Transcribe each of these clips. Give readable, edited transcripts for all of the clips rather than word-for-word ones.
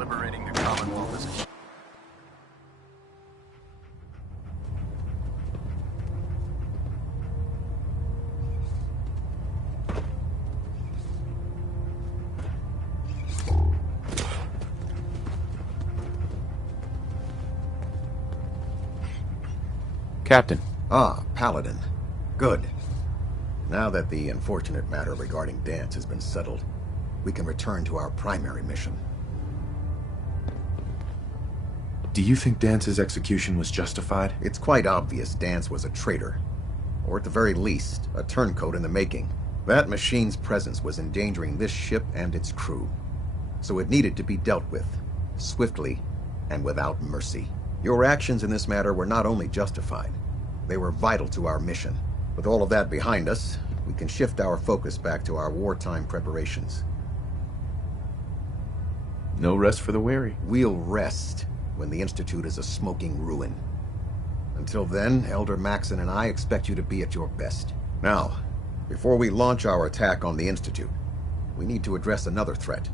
Liberating the Commonwealth is a... Captain. Ah, Paladin. Good. Now that the unfortunate matter regarding Dance has been settled, we can return to our primary mission. Do you think Dance's execution was justified? It's quite obvious Dance was a traitor. Or at the very least, a turncoat in the making. That machine's presence was endangering this ship and its crew. So it needed to be dealt with, swiftly and without mercy. Your actions in this matter were not only justified, they were vital to our mission. With all of that behind us, we can shift our focus back to our wartime preparations. No rest for the weary. We'll rest when the Institute is a smoking ruin. Until then, Elder Maxon and I expect you to be at your best. Now, before we launch our attack on the Institute, we need to address another threat,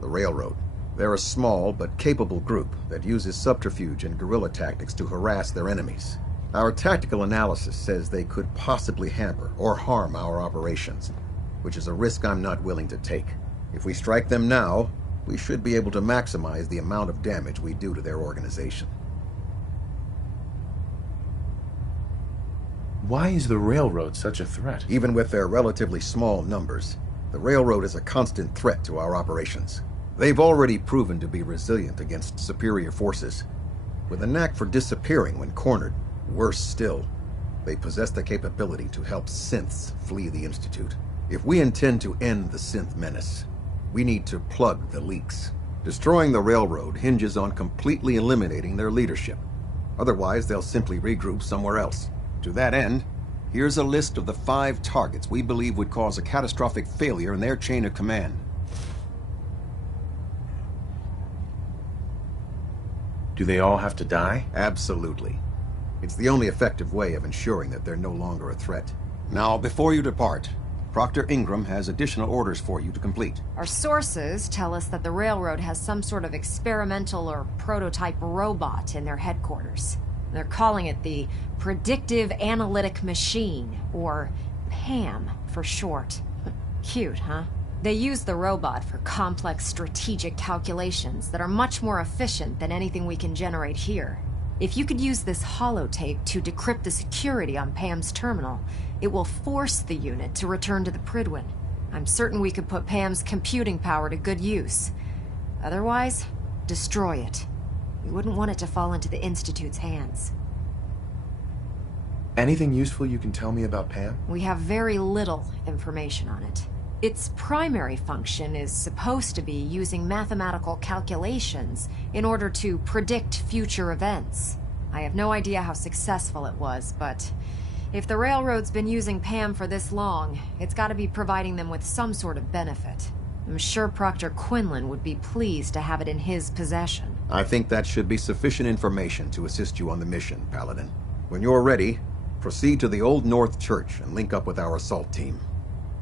the Railroad. They're a small but capable group that uses subterfuge and guerrilla tactics to harass their enemies. Our tactical analysis says they could possibly hamper or harm our operations, which is a risk I'm not willing to take. If we strike them now, we should be able to maximize the amount of damage we do to their organization. Why is the railroad such a threat? Even with their relatively small numbers, the railroad is a constant threat to our operations. They've already proven to be resilient against superior forces, with a knack for disappearing when cornered. Worse still, they possess the capability to help synths flee the Institute. If we intend to end the synth menace, we need to plug the leaks. Destroying the railroad hinges on completely eliminating their leadership. Otherwise, they'll simply regroup somewhere else. To that end, here's a list of the 5 targets we believe would cause a catastrophic failure in their chain of command. Do they all have to die? Absolutely. It's the only effective way of ensuring that they're no longer a threat. Now, before you depart, Proctor Ingram has additional orders for you to complete. Our sources tell us that the railroad has some sort of experimental or prototype robot in their headquarters. They're calling it the Predictive Analytic Machine, or PAM for short. Cute, huh? They use the robot for complex strategic calculations that are much more efficient than anything we can generate here. If you could use this holotape to decrypt the security on Pam's terminal, it will force the unit to return to the Prydwen. I'm certain we could put Pam's computing power to good use. Otherwise, destroy it. We wouldn't want it to fall into the Institute's hands. Anything useful you can tell me about Pam? We have very little information on it. Its primary function is supposed to be using mathematical calculations in order to predict future events. I have no idea how successful it was, but if the railroad's been using Pam for this long, it's got to be providing them with some sort of benefit. I'm sure Proctor Quinlan would be pleased to have it in his possession. I think that should be sufficient information to assist you on the mission, Paladin. When you're ready, proceed to the Old North Church and link up with our assault team.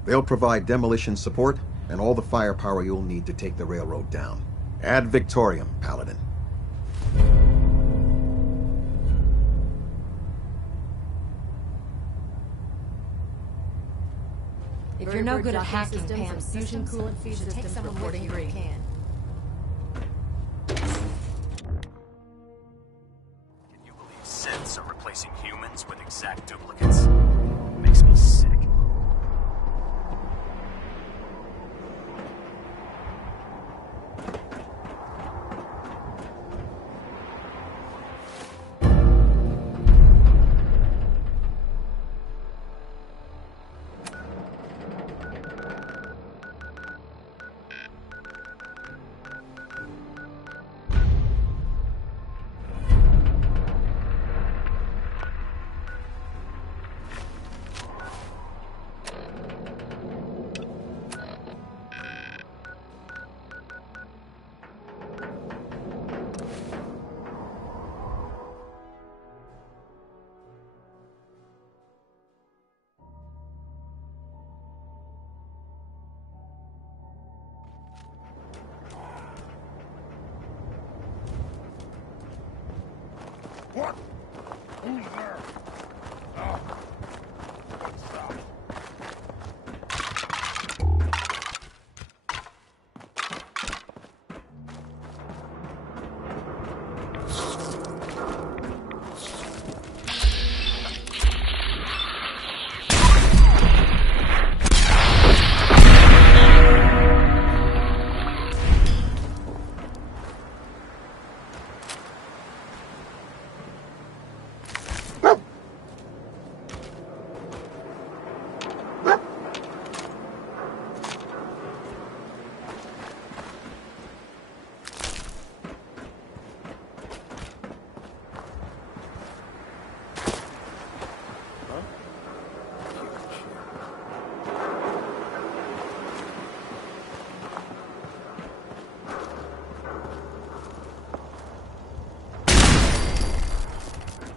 They'll provide demolition support and all the firepower you'll need to take the railroad down. Ad Victoriam, Paladin. If you're no good at hacking Pam's fusion coolant feed systems, take someone with you who can. Can you believe synths are replacing humans with exact duplicates? Makes me sick. What? Who's there? Oh. What's up?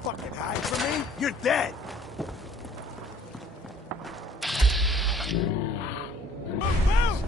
Fucking hide from me? You're dead! Move out!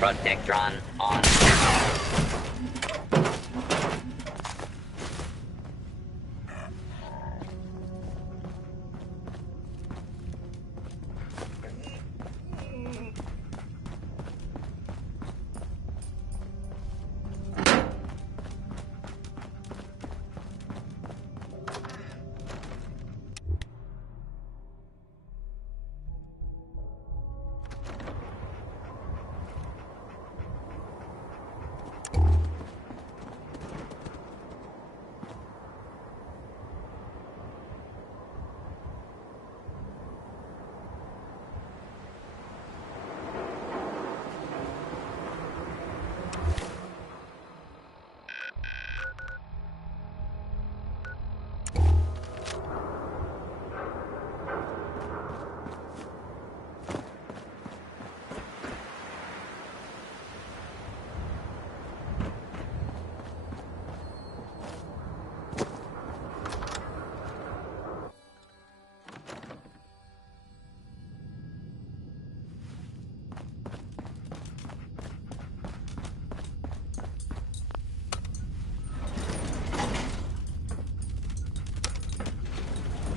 Protectron on.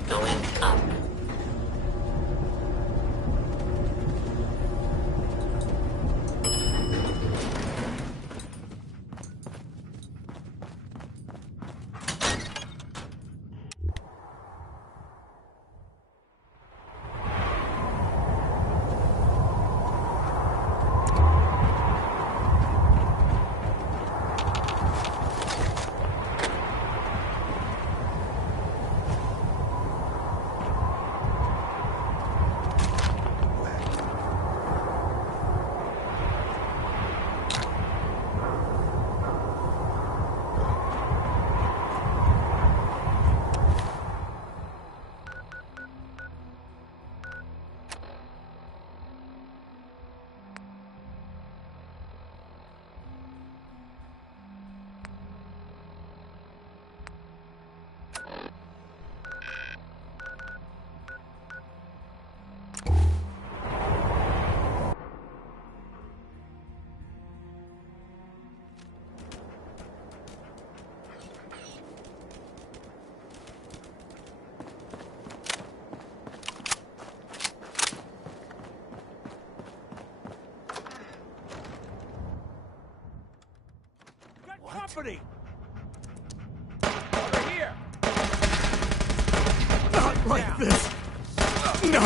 Going up. Company! Over here! Not like this! No!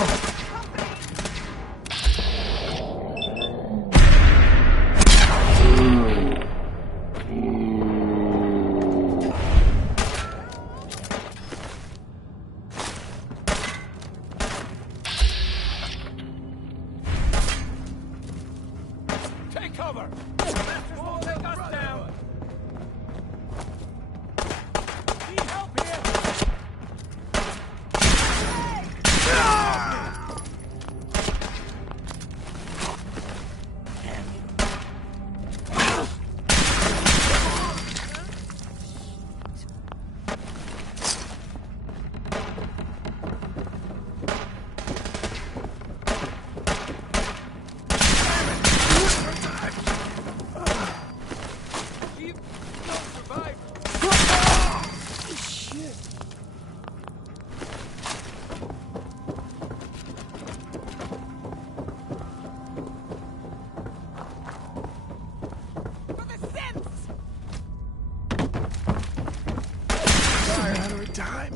Take cover! Masters won't take us down! Need help here! Time.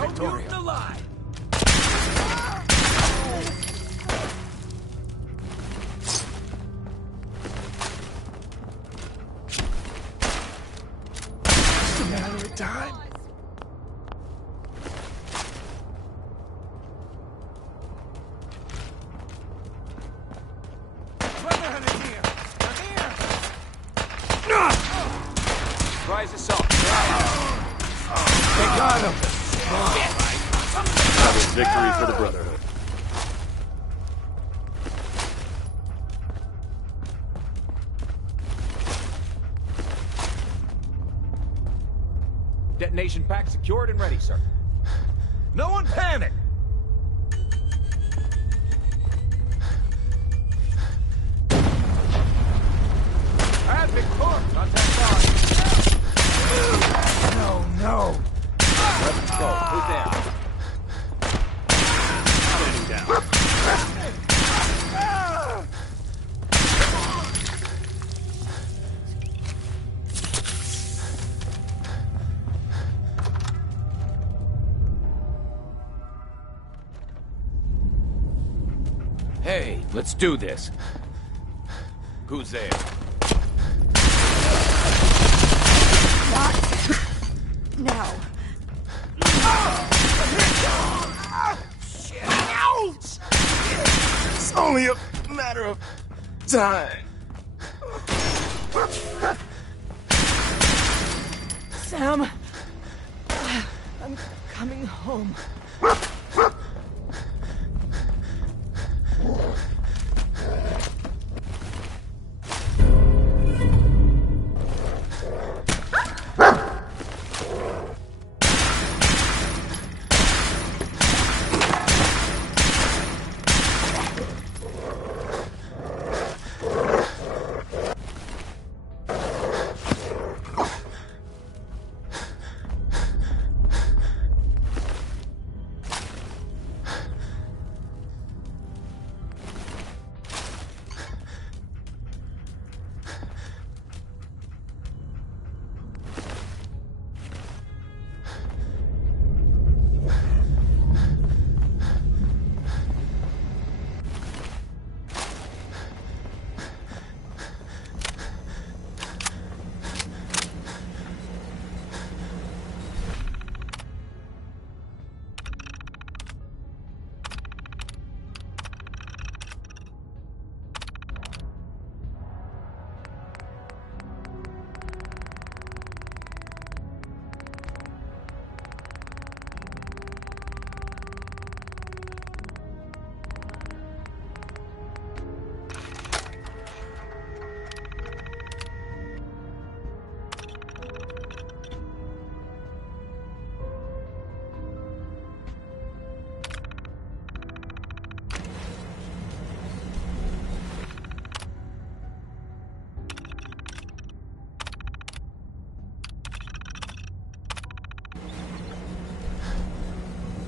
Victoria. The line. Time. Brotherhood is here. They're here. Surprise assault. They got him. Another victory for the Brotherhood. Detonation pack secured and ready, sir. No one panic! Big corpse on that side. No. Let's go. Who's there? Standing down. Hey, let's do this. Who's there? No. It's only a matter of time. Sam, I'm coming home.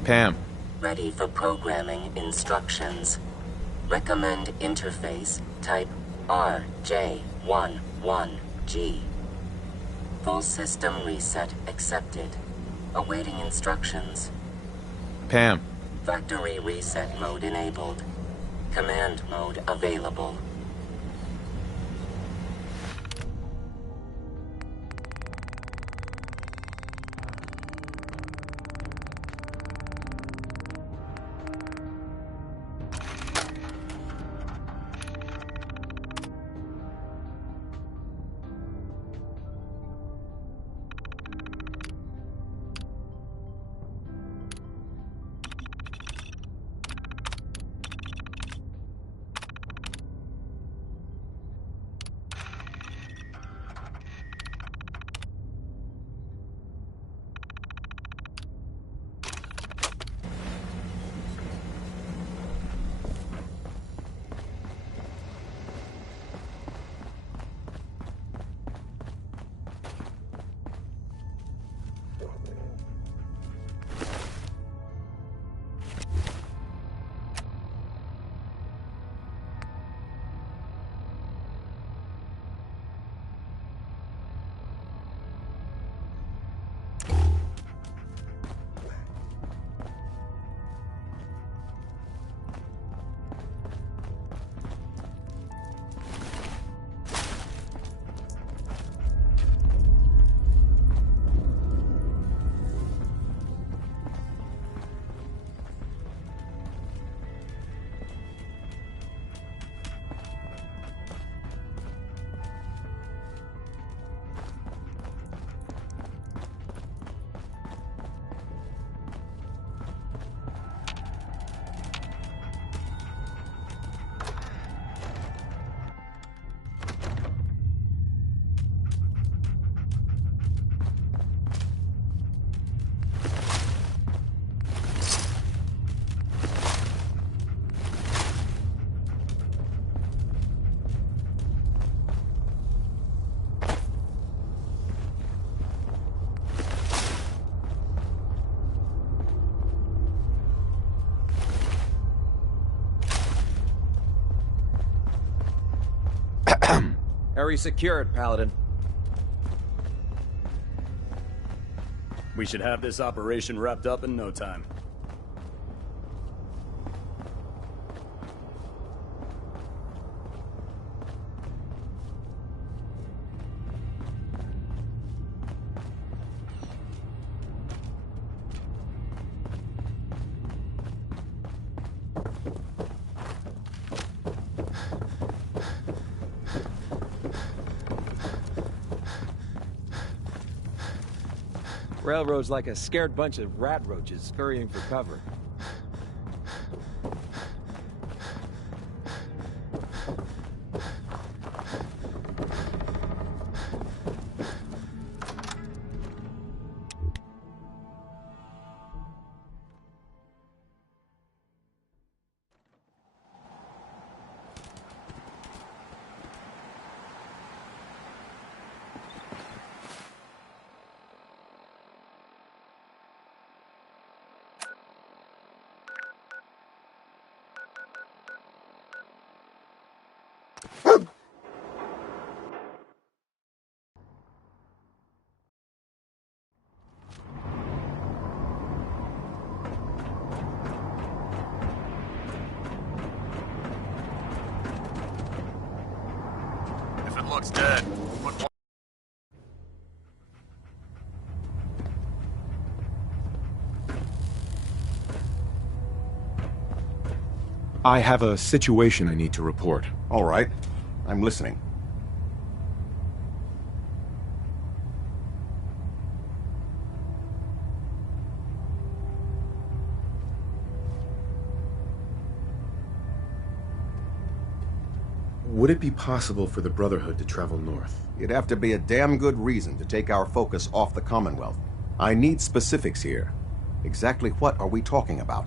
Pam. Ready for programming instructions. Recommend interface type RJ11G. Full system reset accepted. Awaiting instructions. Pam. Factory reset mode enabled. Command mode available. Battery secured, Paladin. We should have this operation wrapped up in no time. Railroad's like a scared bunch of rat roaches scurrying for cover. If it looks dead, put one. I have a situation I need to report. All right. I'm listening. Would it be possible for the Brotherhood to travel north? It'd have to be a damn good reason to take our focus off the Commonwealth. I need specifics here. Exactly what are we talking about?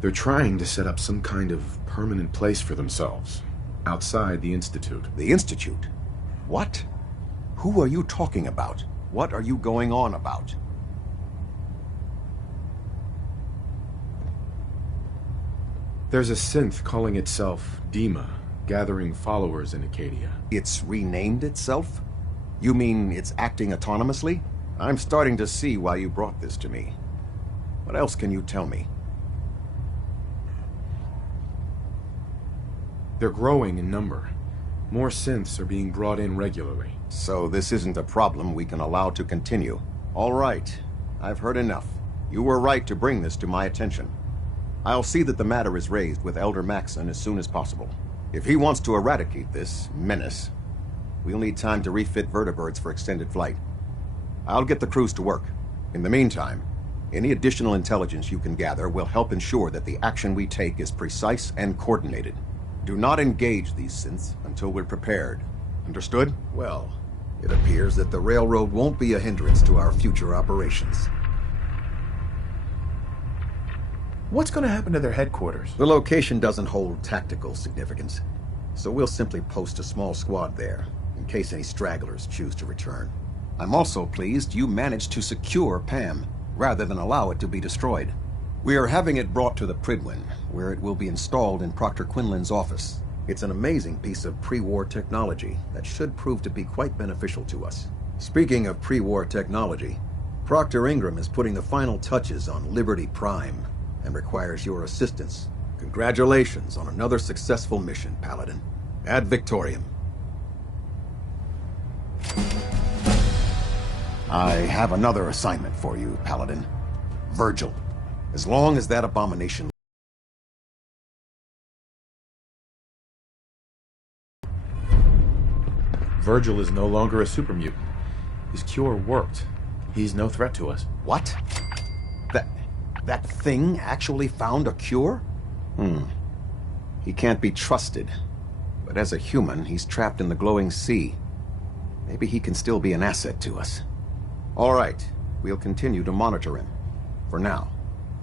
They're trying to set up some kind of permanent place for themselves, outside the Institute. The Institute? What? Who are you talking about? What are you going on about? There's a synth calling itself Dima, gathering followers in Acadia. It's renamed itself? You mean it's acting autonomously? I'm starting to see why you brought this to me. What else can you tell me? They're growing in number. More synths are being brought in regularly. So this isn't a problem we can allow to continue. All right. I've heard enough. You were right to bring this to my attention. I'll see that the matter is raised with Elder Maxson as soon as possible. If he wants to eradicate this menace, we'll need time to refit vertibirds for extended flight. I'll get the crews to work. In the meantime, any additional intelligence you can gather will help ensure that the action we take is precise and coordinated. Do not engage these synths until we're prepared. Understood? Well, it appears that the railroad won't be a hindrance to our future operations. What's going to happen to their headquarters? The location doesn't hold tactical significance, so we'll simply post a small squad there, in case any stragglers choose to return. I'm also pleased you managed to secure Pam, rather than allow it to be destroyed. We are having it brought to the Pridwin, where it will be installed in Proctor Quinlan's office. It's an amazing piece of pre-war technology that should prove to be quite beneficial to us. Speaking of pre-war technology, Proctor Ingram is putting the final touches on Liberty Prime and requires your assistance. Congratulations on another successful mission, Paladin. Ad Victoriam. I have another assignment for you, Paladin. Virgil. As long as that abomination... Virgil is no longer a super mutant. His cure worked. He's no threat to us. What? That thing actually found a cure? He can't be trusted. But as a human, he's trapped in the glowing sea. Maybe he can still be an asset to us. All right, we'll continue to monitor him. For now.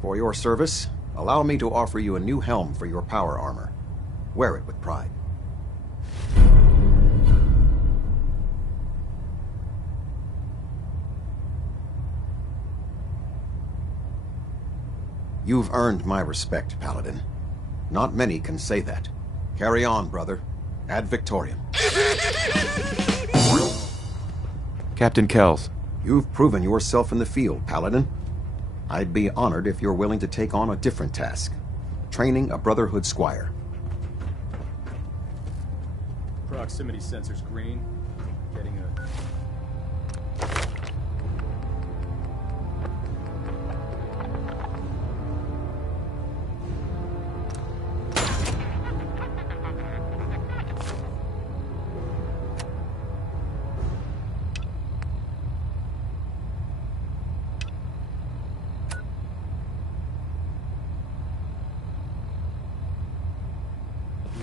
For your service, allow me to offer you a new helm for your power armor. Wear it with pride. You've earned my respect, Paladin. Not many can say that. Carry on, brother. Ad Victoriam. Captain Kells. You've proven yourself in the field, Paladin. I'd be honored if you're willing to take on a different task. Training a Brotherhood squire. Proximity sensor's green. Getting a...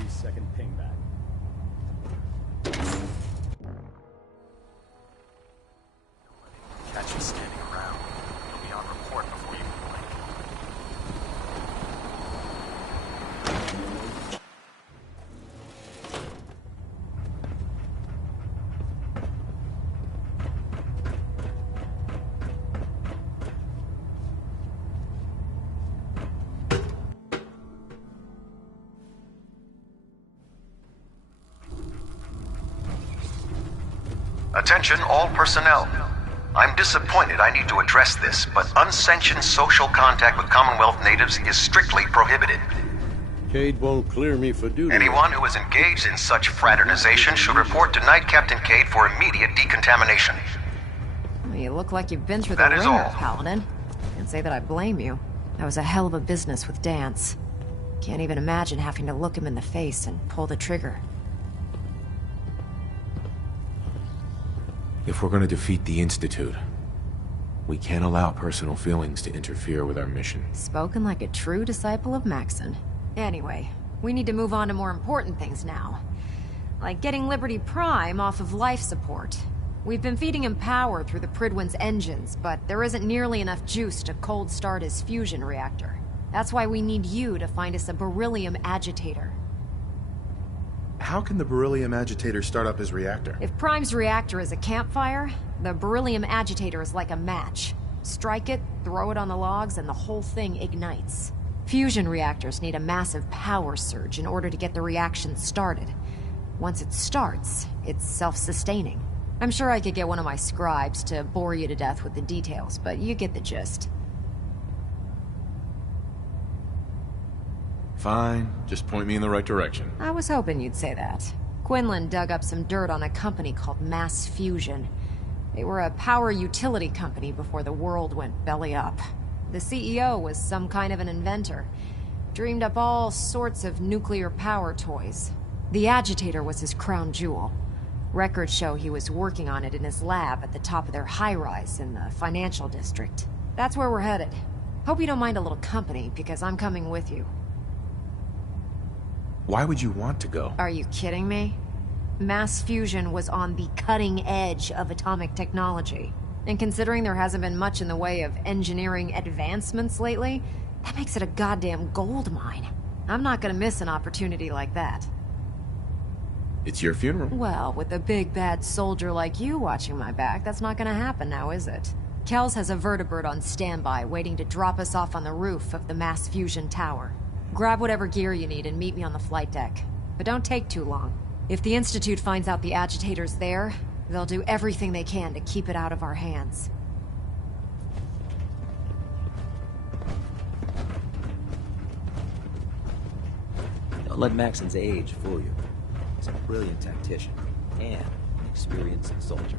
Second ping back. Catch you standing around. You'll be on report before you can blink. Attention all personnel. I'm disappointed I need to address this, but unsanctioned social contact with Commonwealth natives is strictly prohibited. Cade won't clear me for duty. Anyone who is engaged in such fraternization should report to Knight Captain Cade for immediate decontamination. Well, you look like you've been through the That is ringer, all. Paladin. Can't say that I blame you. That was a hell of a business with Dance. Can't even imagine having to look him in the face and pull the trigger. If we're going to defeat the Institute, we can't allow personal feelings to interfere with our mission. Spoken like a true disciple of Maxon. Anyway, we need to move on to more important things now. Like getting Liberty Prime off of life support. We've been feeding him power through the Pridwin's engines, but there isn't nearly enough juice to cold start his fusion reactor. That's why we need you to find us a beryllium agitator. How can the beryllium agitator start up his reactor? If Prime's reactor is a campfire, the beryllium agitator is like a match. Strike it, throw it on the logs, and the whole thing ignites. Fusion reactors need a massive power surge in order to get the reaction started. Once it starts, it's self-sustaining. I'm sure I could get one of my scribes to bore you to death with the details, but you get the gist. Fine, just point me in the right direction. I was hoping you'd say that. Quinlan dug up some dirt on a company called Mass Fusion. They were a power utility company before the world went belly up. The CEO was some kind of an inventor. Dreamed up all sorts of nuclear power toys. The agitator was his crown jewel. Records show he was working on it in his lab at the top of their high-rise in the financial district. That's where we're headed. Hope you don't mind a little company, because I'm coming with you. Why would you want to go? Are you kidding me? Mass fusion was on the cutting edge of atomic technology. And considering there hasn't been much in the way of engineering advancements lately, that makes it a goddamn gold mine. I'm not gonna miss an opportunity like that. It's your funeral. Well, with a big bad soldier like you watching my back, that's not gonna happen now, is it? Kells has a vertibird on standby, waiting to drop us off on the roof of the mass fusion tower. Grab whatever gear you need and meet me on the flight deck. But don't take too long. If the Institute finds out the agitator's there, they'll do everything they can to keep it out of our hands. Don't let Maxon's age fool you. He's a brilliant tactician and an experienced soldier.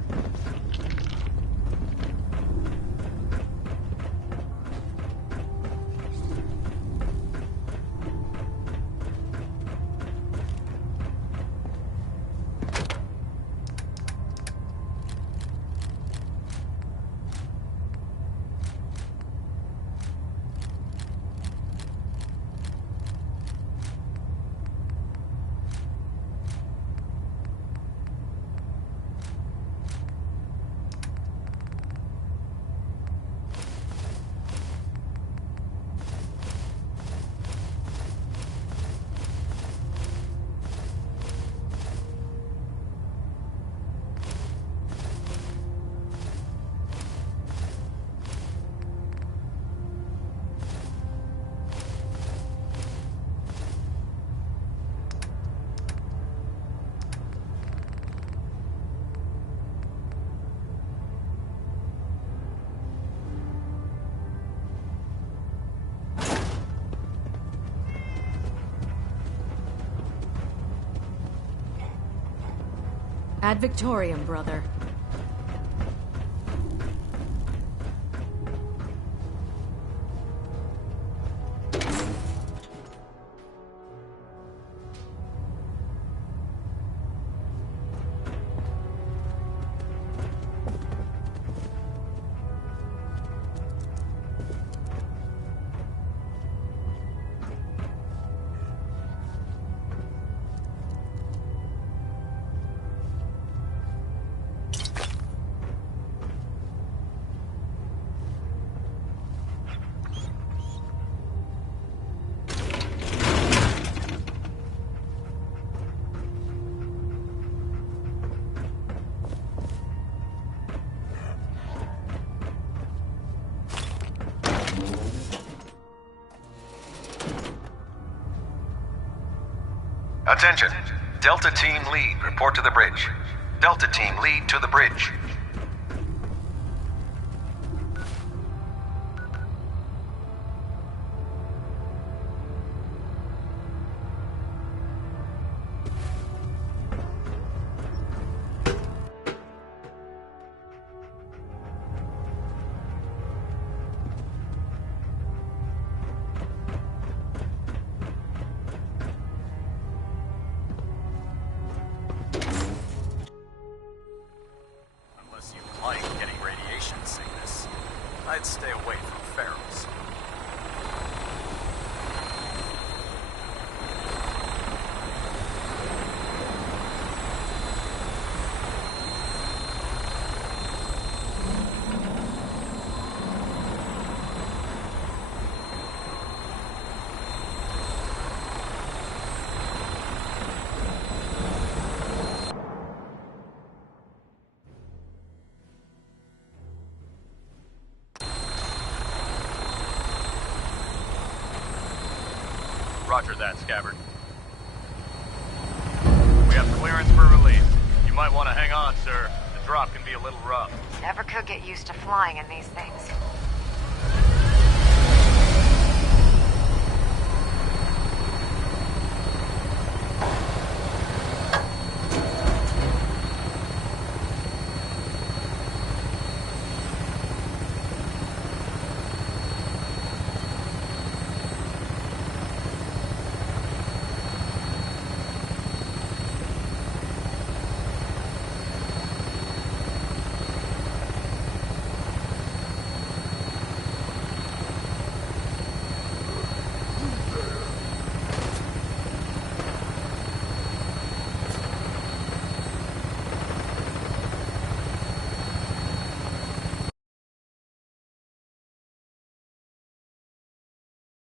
Ad Victoriam, brother. Attention. Delta Team Lead, report to the bridge. Delta Team Lead to the bridge. Unless you like getting radiation sickness, I'd stay away from ferals. Roger that, Scabbard. We have clearance for release. You might want to hang on, sir. The drop can be a little rough. Never could get used to flying in these things.